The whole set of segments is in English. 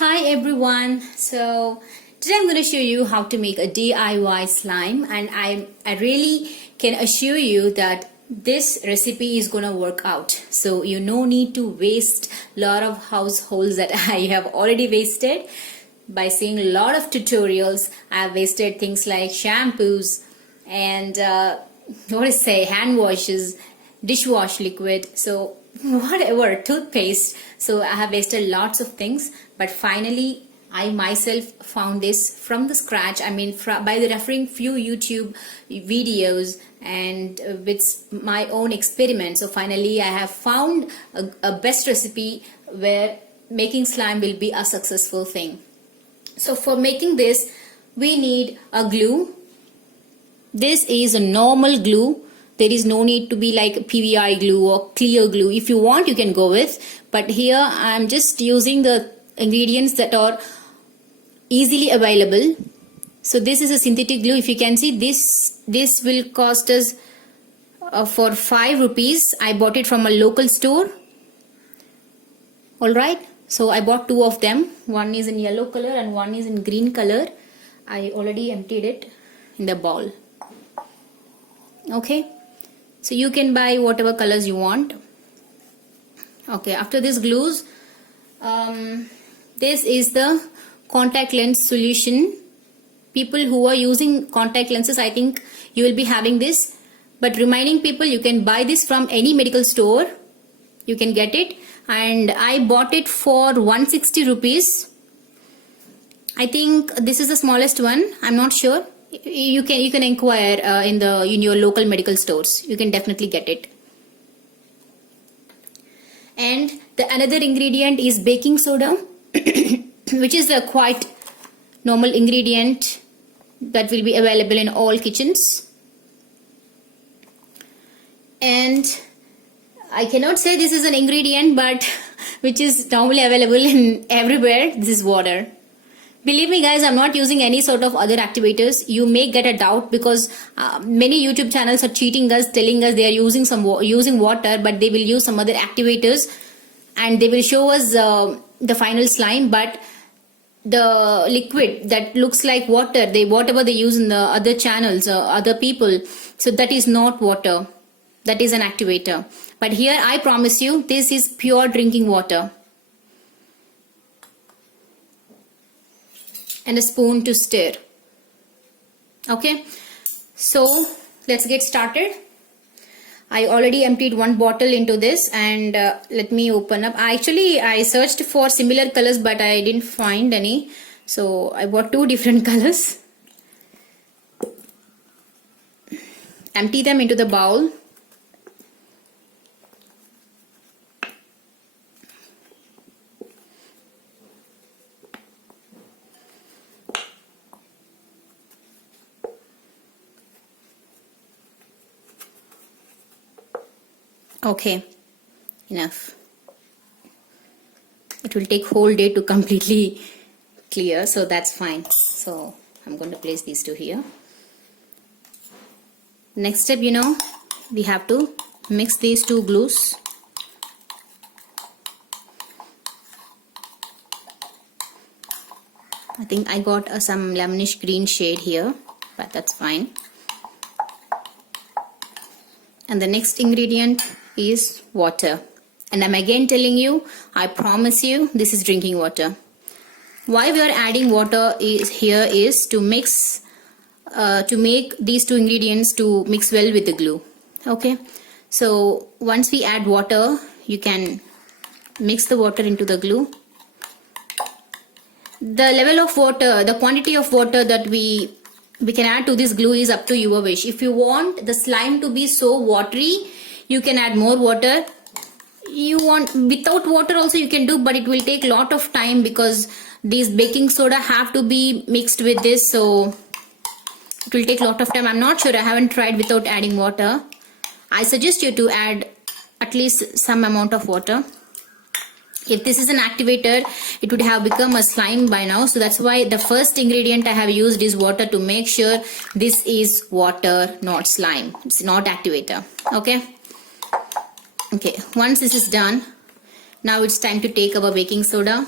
Hi everyone. So today I'm going to show you how to make a DIY slime, and I really can assure you that this recipe is going to work out. So you no need to waste a lot of households that I have already wasted by seeing a lot of tutorials. I have wasted things like shampoos and hand washes, dishwash liquid, so whatever, toothpaste. So I have wasted lots of things, but finally I myself found this from the scratch. I mean, by the referring few YouTube videos and with my own experiments. So finally I have found a best recipe where making slime will be a successful thing. So for making this, we need a glue. This is a normal glue. There is no need to be like PVI glue or clear glue. If you want, you can go with. But here I am just using the ingredients that are easily available. So this is a synthetic glue. If you can see, this will cost us for 5 rupees. I bought it from a local store. Alright. So I bought 2 of them. One is in yellow color and one is in green color. I already emptied it in the bowl. Okay. So you can buy whatever colors you want. Okay, after this glues, this is the contact lens solution. People who are using contact lenses, I think you will be having this. But remaining people, you can buy this from any medical store. You can get it. And I bought it for 160 rupees. I think this is the smallest one. I'm not sure. You can inquire in your local medical stores. You can definitely get it. And the another ingredient is baking soda, which is a quite normal ingredient that will be available in all kitchens. And I cannot say this is an ingredient, but which is normally available in everywhere. This is water. Believe me guys, I'm not using any sort of other activators. You may get a doubt because many YouTube channels are cheating us, telling us they are using using water, but they will use some other activators and they will show us the final slime. But the liquid that looks like water, whatever they use in the other channels, other people, so that is not water. That is an activator. But here I promise you, this is pure drinking water. And a spoon to stir. Okay, so let's get started. I already emptied 1 bottle into this, and let me open up. I searched for similar colors, but I didn't find any, so I bought 2 different colors. Empty them into the bowl. Okay, enough. It will take whole day to completely clear, so that's fine. So I'm going to place these 2 here. Next step, we have to mix these 2 glues. I think I got some lemonish green shade here, but that's fine. And the next ingredient is water. And I'm again telling you, I promise you, this is drinking water. Why we are adding water is to mix, to make these 2 ingredients to mix well with the glue. Okay. So once we add water, you can mix the water into the glue. The level of water, the quantity of water that we can add to this glue is up to your wish. If you want the slime to be so watery, you can add more water. You want without water also you can do, but it will take a lot of time because these baking soda have to be mixed with this, so it will take a lot of time. I'm not sure, I haven't tried without adding water. I suggest you to add at least some amount of water. If this is an activator, it would have become a slime by now. So that's why the first ingredient I have used is water, to make sure this is water, not slime. It's not activator. Okay. Okay. Once this is done, now it's time to take our baking soda.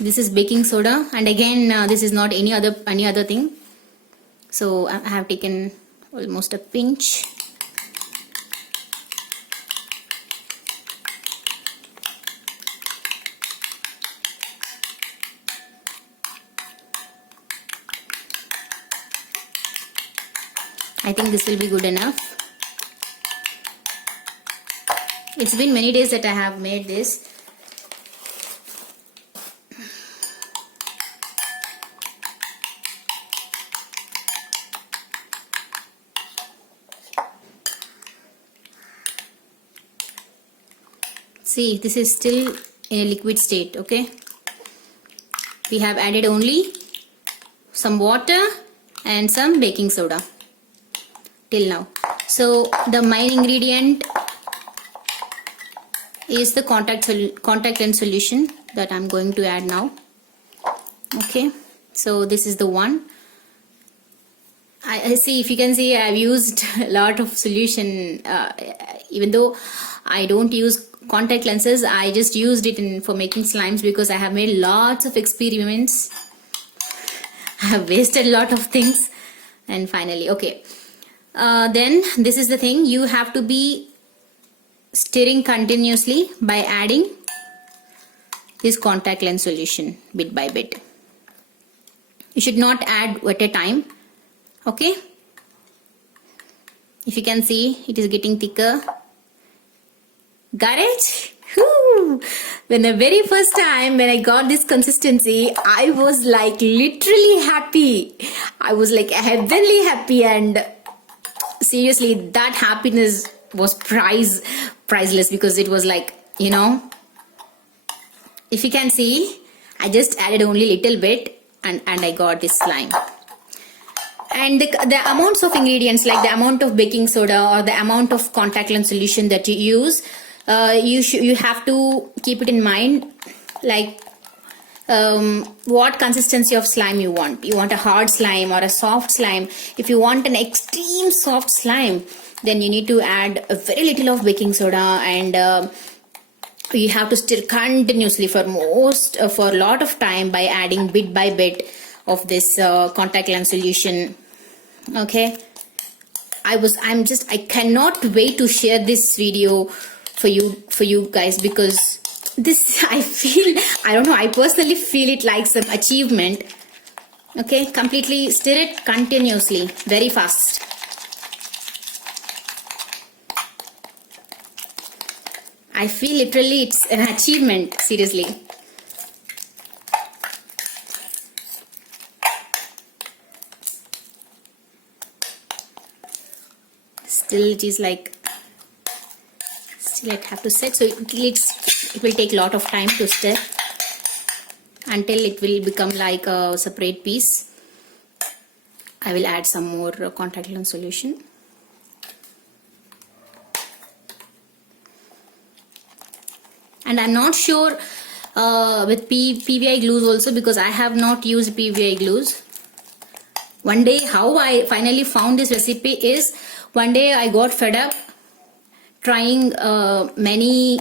This is baking soda, and again this is not any other thing. So I have taken almost a pinch. I think this will be good enough. It's been many days that I have made this. See, this is still in a liquid state, okay? We have added only some water and some baking soda till now. So the main ingredient is the contact lens solution that I'm going to add now. Okay, so this is the one. I see, if you can see, I've used a lot of solution. Even though I don't use contact lenses, I just used it for making slimes because I have made lots of experiments. I have wasted a lot of things, and finally, okay. Then this is the thing, you have to be stirring continuously by adding this contact lens solution bit by bit. You should not add at a time, okay? If you can see, it is getting thicker. Got it? Whew. When the very first time when I got this consistency, I was like literally happy. I was like heavenly happy, and seriously, that happiness was priceless, because it was like, you know, if you can see, I just added only little bit and I got this slime. And the amounts of ingredients, like the amount of baking soda or the amount of contact lens solution that you use, you have to keep it in mind, like what consistency of slime you want. You want a hard slime or a soft slime. If you want an extreme soft slime, then you need to add a very little of baking soda, and you have to stir continuously for a lot of time by adding bit by bit of this contact lens solution. Okay, I cannot wait to share this video for you guys, because this, I personally feel it like some achievement. Okay, completely stir it continuously, very fast. I feel literally it's an achievement, seriously. Still it is like, still I have to set, so it will take a lot of time to stir until it will become like a separate piece. I will add some more contact lens solution. And I'm not sure with PVI glues also, because I have not used PVI glues. One day, how I finally found this recipe is, one day I got fed up trying many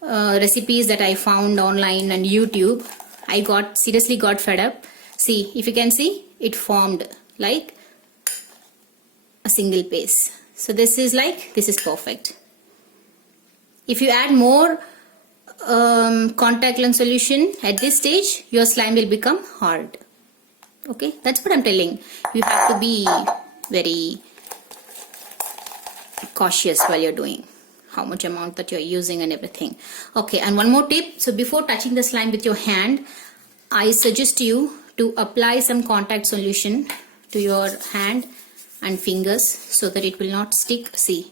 recipes that I found online and YouTube. I seriously got fed up. See, if you can see, it formed like a single piece. So this is perfect. If you add more contact lens solution at this stage, your slime will become hard. Okay, that's what I'm telling. You have to be very cautious while you're doing, how much amount that you're using and everything. Okay, and one more tip. So before touching the slime with your hand, I suggest you to apply some contact solution to your hand and fingers so that it will not stick. See,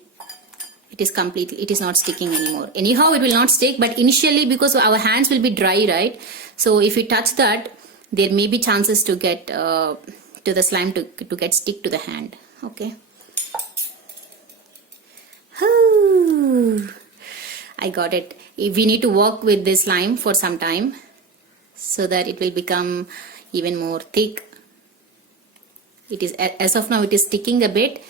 it is not sticking anymore. Anyhow, it will not stick, but initially, because our hands will be dry, right? So if you touch that, there may be chances to get to the slime to get stick to the hand. Okay. I got it. We need to work with this slime for some time so that it will become even more thick. It is, as of now, it is sticking a bit,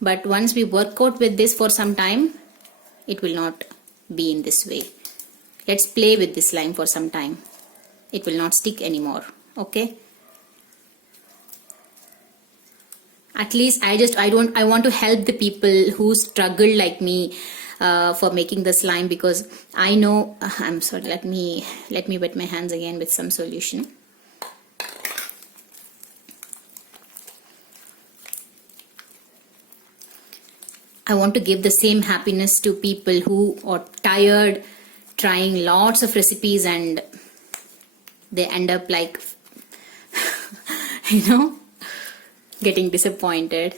but once we work out with this for some time, it will not be in this way. Let's play with this slime for some time. it will not stick anymore. Okay, at least I want to help the people who struggle like me for making the slime, because I know I'm sorry, let me wet my hands again with some solution. I want to give the same happiness to people who are tired trying lots of recipes and they end up like getting disappointed.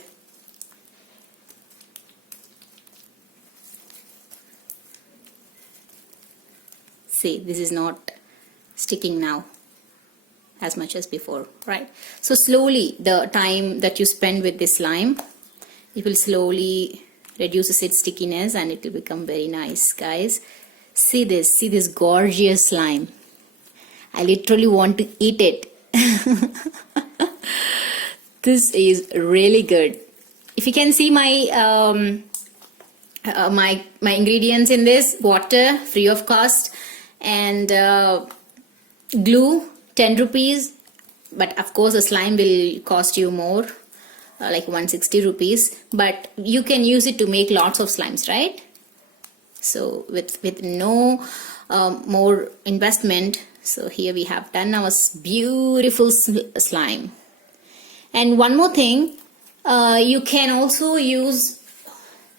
See, this is not sticking now as much as before, right? So slowly, the time that you spend with this slime, it will slowly reduces its stickiness and it will become very nice, guys. See this gorgeous slime. I literally want to eat it. This is really good. If you can see my my ingredients in this: water free of cost, and glue 10 rupees, but of course the slime will cost you more, like 160 rupees, but you can use it to make lots of slimes, right? So with no more investment. So here we have done our beautiful slime. And one more thing, you can also use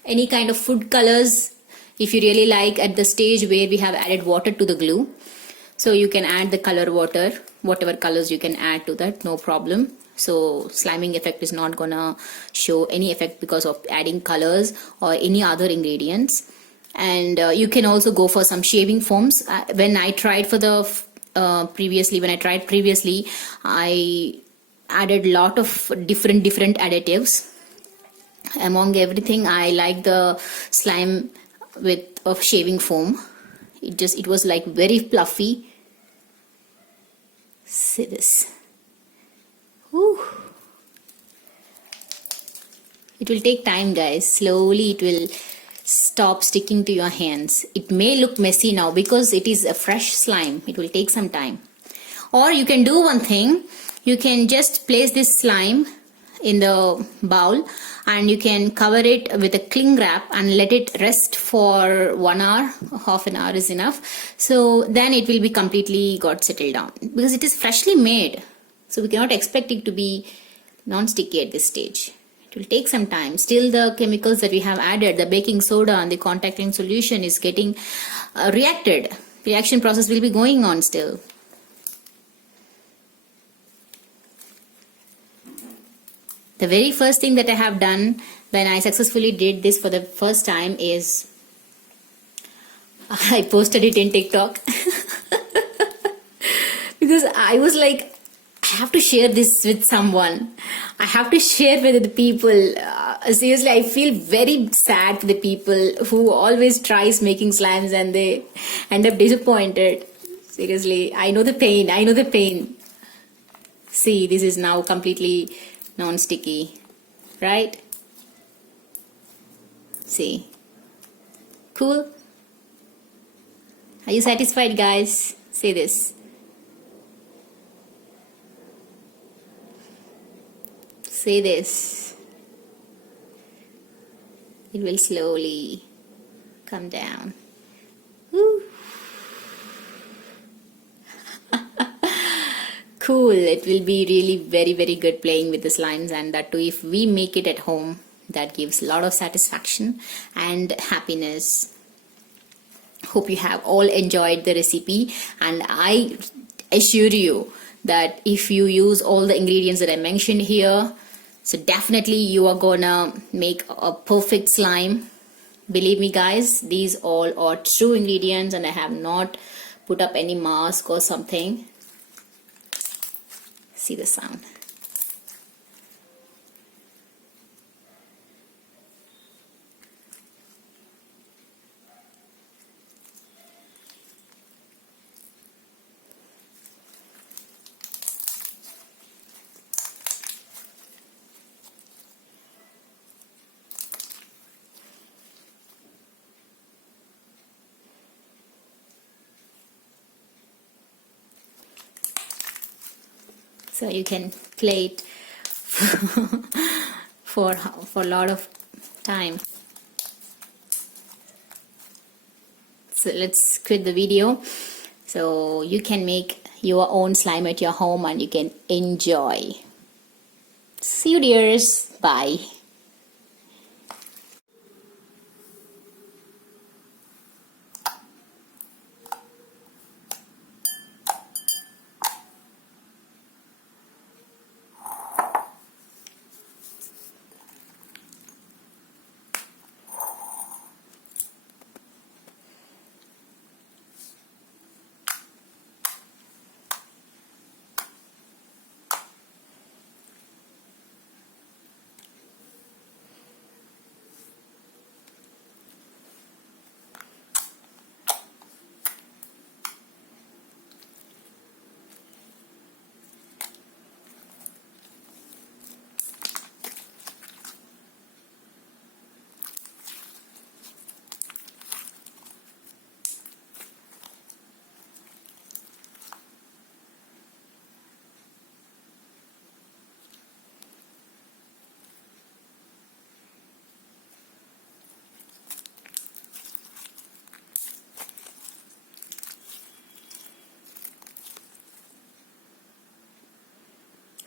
any kind of food colors if you really like, at the stage where we have added water to the glue. So you can add the color water, whatever colors you can add to that, no problem. So sliming effect is not gonna show any effect because of adding colors or any other ingredients. And you can also go for some shaving foams. When I tried for the previously, I added lot of different additives. Among everything, I like the slime of shaving foam. It was like very fluffy. See this. Whew. It will take time, guys. Slowly it will stop sticking to your hands. It may look messy now because it is a fresh slime. It will take some time. Or you can do one thing. You can just place this slime in the bowl and you can cover it with a cling wrap and let it rest for 1 hour. Half an hour is enough. So then it will be completely got settled down because it is freshly made. So we cannot expect it to be non-sticky at this stage. It will take some time. Still the chemicals that we have added, the baking soda and the contact lens solution is getting reacted. Reaction process will be going on still. The very first thing that I have done when I successfully did this for the first time is I posted it in TikTok. Because I was like, I have to share this with someone. I have to share with the people. Seriously, I feel very sad for the people who always tries making slimes and they end up disappointed. Seriously, I know the pain. I know the pain. See, this is now completely non-sticky, right? See, cool. Are you satisfied, guys? Say this. Say this. It will slowly come down. Woo. Cool. It will be really very good playing with the slimes, and that too if we make it at home. That gives a lot of satisfaction and happiness. Hope you have all enjoyed the recipe, and I assure you that if you use all the ingredients that I mentioned here, so definitely you are gonna make a perfect slime. Believe me, guys, these all are true ingredients and I have not put up any mask or something. See the sound. So you can play it for a lot of time. So let's quit the video. So you can make your own slime at your home and you can enjoy. See you dears. Bye.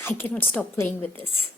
I cannot stop playing with this.